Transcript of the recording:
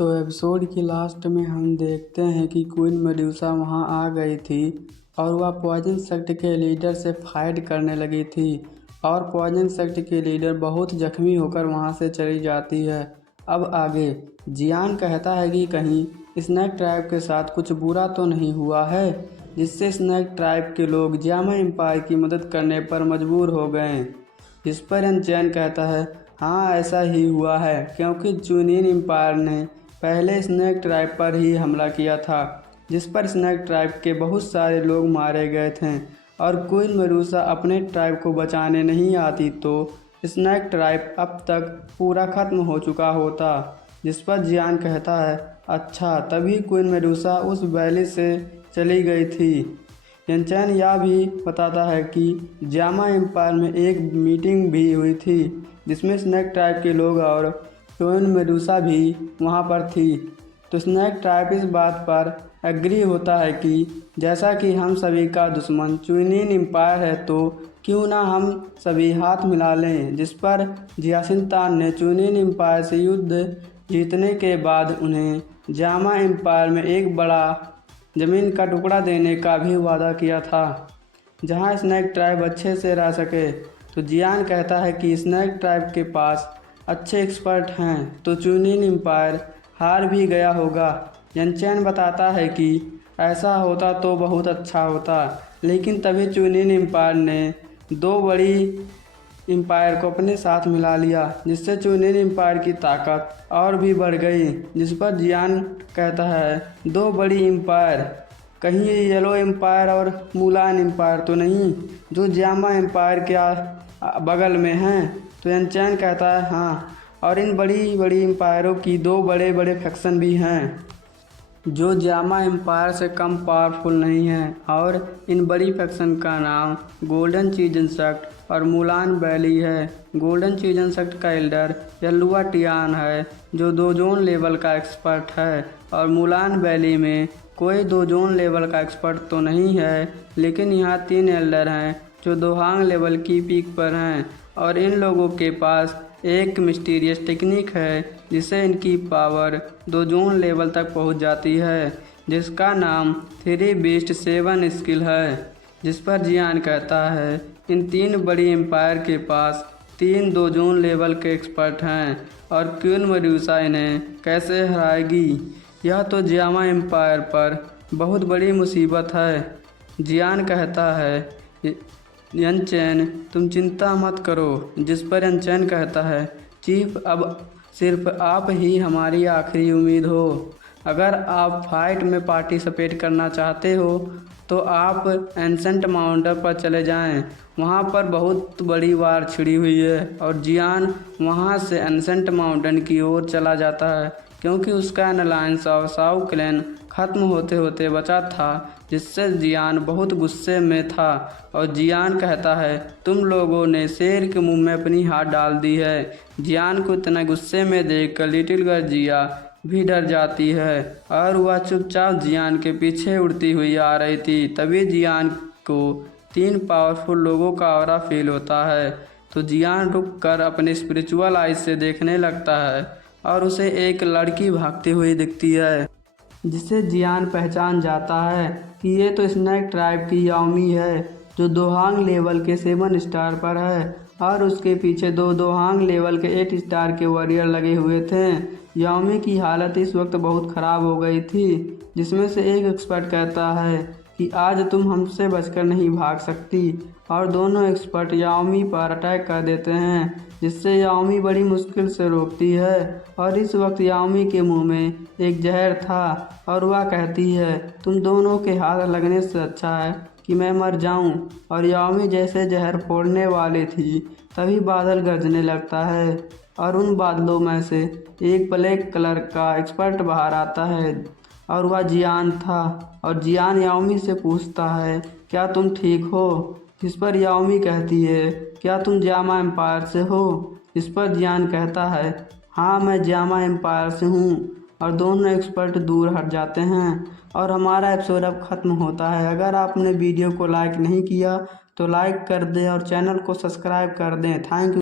तो एपिसोड की लास्ट में हम देखते हैं कि क्वीन मेडुसा वहां आ गई थी और वह पॉइजन सेक्ट के लीडर से फाइट करने लगी थी और पॉइजन सेक्ट की लीडर बहुत जख्मी होकर वहां से चली जाती है। अब आगे जियान कहता है कि कहीं स्नैक ट्राइब के साथ कुछ बुरा तो नहीं हुआ है, जिससे स्नैक ट्राइब के लोग जामा एम्पायर की मदद करने पर मजबूर हो गए। जिस पर अनचैन कहता है हाँ ऐसा ही हुआ है, क्योंकि चुनिन एम्पायर ने पहले स्नैक ट्राइब पर ही हमला किया था, जिस पर स्नैक ट्राइब के बहुत सारे लोग मारे गए थे और क्वीन मेडुसा अपने ट्राइब को बचाने नहीं आती तो स्नैक ट्राइब अब तक पूरा ख़त्म हो चुका होता। जिस पर जियान कहता है अच्छा, तभी क्वीन मेडुसा उस वैली से चली गई थी। यनचैन यह भी बताता है कि जामा एम्पायर में एक मीटिंग भी हुई थी जिसमें स्नैक ट्राइब के लोग और क्वीन मेडुसा भी वहां पर थी। तो स्नैक ट्राइब इस बात पर एग्री होता है कि जैसा कि हम सभी का दुश्मन चुनिन एम्पायर है तो क्यों ना हम सभी हाथ मिला लें। जिस पर जियासिन-तान ने चुनिन एम्पायर से युद्ध जीतने के बाद उन्हें जामा एम्पायर में एक बड़ा ज़मीन का टुकड़ा देने का भी वादा किया था, जहां स्नैक ट्राइब अच्छे से रह सके। तो जियान कहता है कि स्नैक ट्राइब के पास अच्छे एक्सपर्ट हैं तो चुनिन एम्पायर हार भी गया होगा। यनचैन बताता है कि ऐसा होता तो बहुत अच्छा होता, लेकिन तभी चुनिन एम्पायर ने दो बड़ी एम्पायर को अपने साथ मिला लिया, जिससे चुनिन एम्पायर की ताकत और भी बढ़ गई। जिस पर जियान कहता है दो बड़ी एम्पायर, कहीं ये येलो एम्पायर और मुलान एम्पायर तो नहीं जो जामा एम्पायर के बगल में हैं। तो यनचैन कहता है हाँ, और इन बड़ी बड़ी एम्पायरों की दो बड़े बड़े फैक्शन भी हैं जो जामा एम्पायर से कम पावरफुल नहीं हैं, और इन बड़ी फैक्शन का नाम गोल्डन चीजन सेक्ट और मुलान वैली है। गोल्डन चीजन सेक्ट का एल्डर यल्लुआ टियान है जो 2 जोन लेवल का एक्सपर्ट है, और मुलान वैली में कोई 2 जोन लेवल का एक्सपर्ट तो नहीं है, लेकिन यहाँ 3 एल्डर हैं जो दोहांग लेवल की पीक पर हैं, और इन लोगों के पास एक मिस्टीरियस टेक्निक है जिससे इनकी पावर 2 जोन लेवल तक पहुंच जाती है, जिसका नाम 3 बीस्ट 7 स्किल है। जिस पर जियान कहता है इन 3 बड़ी एम्पायर के पास 3 2 जोन लेवल के एक्सपर्ट हैं, और क्वीन मेडुसा इन्हें कैसे हराएगी। यह तो जामा एम्पायर पर बहुत बड़ी मुसीबत है। जियान कहता है यनचैन तुम चिंता मत करो। जिस पर यनचैन कहता है चीफ, अब सिर्फ आप ही हमारी आखिरी उम्मीद हो। अगर आप फाइट में पार्टिसिपेट करना चाहते हो तो आप एंसेंट माउंटेन पर चले जाएं। वहां पर बहुत बड़ी वार छिड़ी हुई है, और जियान वहां से एंसेंट माउंटेन की ओर चला जाता है, क्योंकि उसका अलायंस ऑफ साउ क्लैन ख़त्म होते होते बचा था, जिससे जियान बहुत गुस्से में था। और जियान कहता है तुम लोगों ने शेर के मुंह में अपनी हाथ डाल दी है। जियान को इतना गुस्से में देखकर लिटिल गर्ल जिया भी डर जाती है, और वह चुपचाप जियान के पीछे उड़ती हुई आ रही थी। तभी जियान को 3 पावरफुल लोगों का ऑरा फील होता है, तो जियान रुककर अपने स्पिरिचुअल आइज से देखने लगता है, और उसे एक लड़की भागती हुई दिखती है, जिसे जियान पहचान जाता है कि ये तो स्नैक ट्राइब की याओमी है जो दोहांग लेवल के 7 स्टार पर है, और उसके पीछे 2 दोहांग लेवल के 8 स्टार के वॉरियर लगे हुए थे। याओमी की हालत इस वक्त बहुत ख़राब हो गई थी, जिसमें से एक एक्सपर्ट कहता है कि आज तुम हमसे बचकर नहीं भाग सकती, और दोनों एक्सपर्ट याओमी पर अटैक कर देते हैं, जिससे याओमी बड़ी मुश्किल से रोकती है। और इस वक्त याओमी के मुंह में एक जहर था, और वह कहती है तुम दोनों के हाथ लगने से अच्छा है कि मैं मर जाऊं। और याओमी जैसे जहर फोड़ने वाली थी तभी बादल गरजने लगता है, और उन बादलों में से एक ब्लैक कलर का एक्सपर्ट बाहर आता है, और वह जियान था। और जियान याओमी से पूछता है क्या तुम ठीक हो। जिस पर याओमी कहती है क्या तुम जामा एम्पायर से हो। इस पर जियान कहता है हाँ मैं जामा एम्पायर से हूँ, और दोनों एक्सपर्ट दूर हट जाते हैं, और हमारा एपिसोड अब ख़त्म होता है। अगर आपने वीडियो को लाइक नहीं किया तो लाइक कर दें और चैनल को सब्सक्राइब कर दें। Thank you.